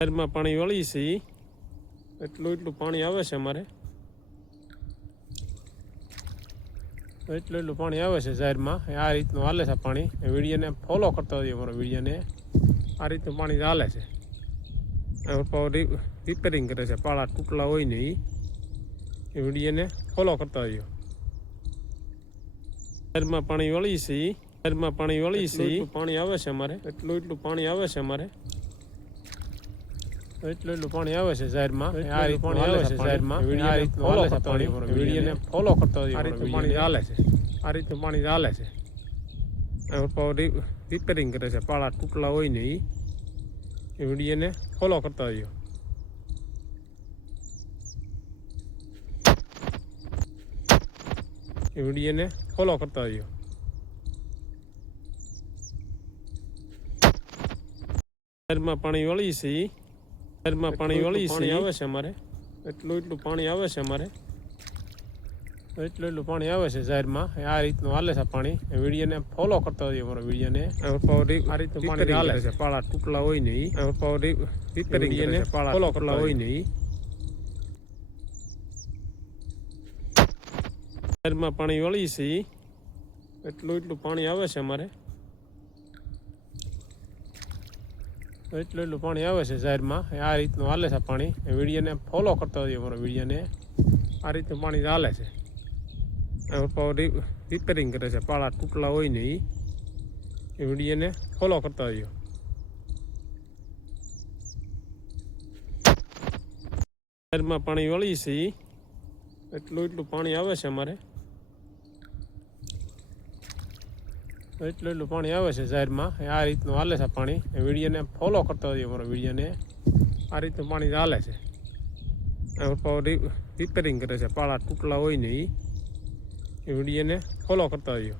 શહેરમાં પાણી વળી છે એટલું પાણી આવે છે અમારે એટલું પાણી આવે છે જાહેરમાં આ રીતનું હાલે છે પાણી વિડીયોને ફોલો કરતા હોઈએ અમારો વિડીયોને આ રીતનું પાણી ચાલે છે રિપેરિંગ કરે છે પાળા તૂટલા હોય ને એ વિડીયોને ફોલો કરતા હોઈએ શહેરમાં પાણી વળી છે શહેરમાં પાણી વળી છે પાણી આવે છે અમારે એટલું પાણી આવે છે અમારે એટલું પાણી આવે છે જાહેરમાં આ રીત પાણી આવે છે જાહેરમાં આ રીતનું ફોલો કરતા હોઈએ વિડીયોને ફોલો કરતા હોઈએ આ રીતનું પાણી ચાલે છે આ રીતનું પાણી ચાલે છે રિપેરિંગ કરે છે પાળા તૂટલા હોય ને એ વિડીયોને ફોલો કરતા હોઈએ એ વિડીયોને ફોલો કરતા હોઈએ શહેરમાં પાણી વળી છે શહેરમાં પાણી વળી છે આવે છે અમારે એટલું પાણી આવે છે અમારે એટલું પાણી આવે છે જાહેરમાં આ રીતનું હાલે છે પાણી વિડીયોને ફોલો કરતા હોઈએ અમારો વિડીયોને આ રીતનું પાણી હાલે છે પાળા તૂટલા હોય ને રિપેરિંગ કરે છે પાળા ફોલો કરતા હોય ને શહેરમાં પાણી વળી છે એટલું પાણી આવે છે અમારે એટલું પાણી આવે છે જાહેરમાં આ રીતનું હાલે છે પાણી વિડીયોને ફોલો કરતા હોઈએ અમારો વિડીયોને આ રીતનું પાણી ચાલે છે રિપેરિંગ કરે છે પાળા તૂટલા હોય ને એ વિડીયોને ફોલો કરતા હોઈએ શહેરમાં પાણી વળી છે એટલું પાણી આવે છે અમારે એટલું પાણી આવે છે જાહેરમાં આ રીતનું હાલે છે પાણી વિડીયોને ફોલો કરતા હોઈએ અમારો વિડીયોને આ રીતનું પાણી ચાલે છે રિપેરિંગ કરે છે પાળા તૂટલા હોય ને એ વિડીયોને ફોલો કરતા હોઈએ